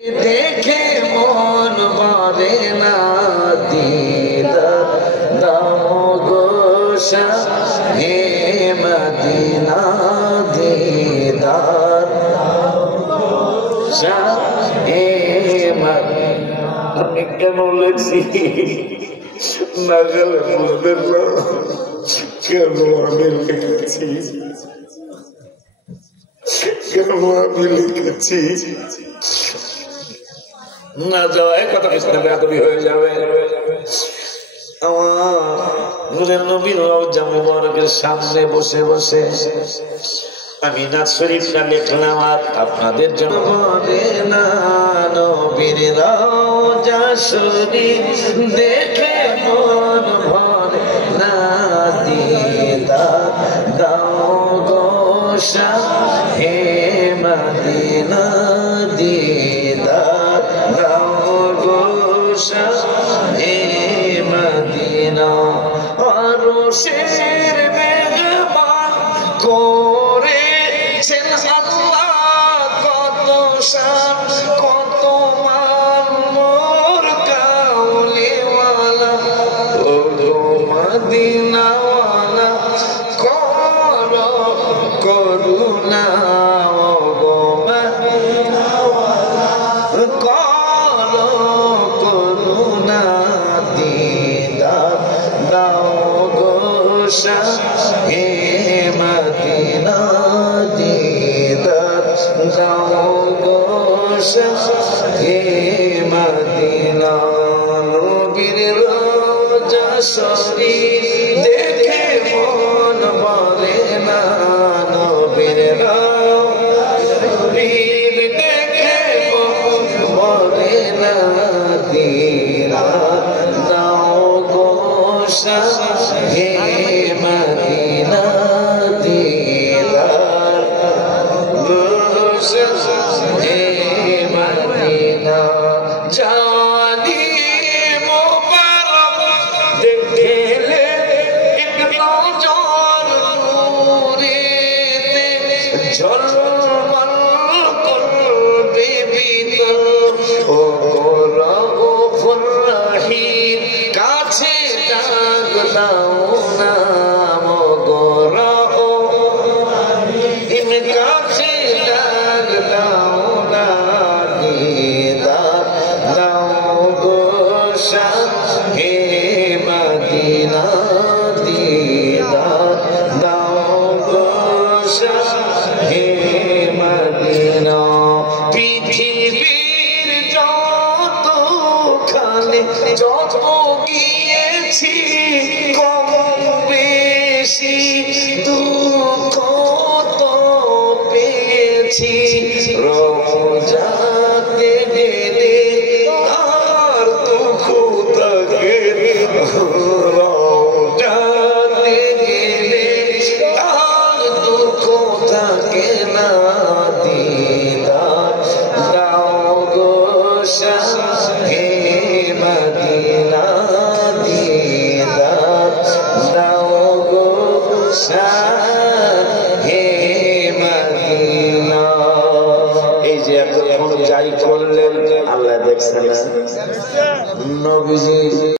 দেখে মন ভরে না দিদার দাও গো শাহে মদিনা দিদার শাহে মদিনা। আমি কেন লেখছি না গেলে বুঝবেন না কেন আমি লিখেছি, কেন আমি লিখেছি। না যাওয়ায় কথা পিছনে বেয়াদবি হয়ে যাবে। আমার নবীর রওজা মুবারকের সামনে বসে বসে আমি নাত শরীফটা লিখলাম আর আপনাদের জন্য। বলে না নবীর রওজা শরীফ দেখে মন ভরে না দিদার দাও গো শাহে মদিনা দিদার দাও গো শাহে মদিনা। আরশের মেহমান করেছেন আল্লাহ, কত শান কত মান মোর কাউলিওয়ালা। ও গো মদিনাওয়ালা করো করুণা, ও গো মদিনাওয়ালা করো করুণা দিদার দাও গো শাহে মদিনা দিদার দাও গো শাহে মদিনা। নবীর রওজা শরীফ দেখে মন ভরে না, নবীর রওজা শরীফ দেখে মন ভরে না দিদার দাও গো শাহে মদিনা দিদার গো শাহে মদিনা। জানি মোবারক দেখলে এক নজর নূরেতে ঝলমল করবে ভিতর। ও গো রউফুর রহিম কাছে ডাক দাও না, ও গো রউফুর রহিম কাছে ডাক দাও না দিদার দাও গো শাহে মদিনা দিদার দাও গো শাহে মদিনা। পৃথিবীর যতখানে যত গিয়েছি কম বেশি দুঃখ তো পেয়েছি, রওজাতে গেলে আর দুঃখ থাকে, রওজাতে গেলে আর দুঃখ থাকে না দিদার দাও গো শাহে মদিনা দিদার দাও গো শাহে মদিনা। এই যে এখন যাই করলেন আল্লাহ দেখছেন নবীজি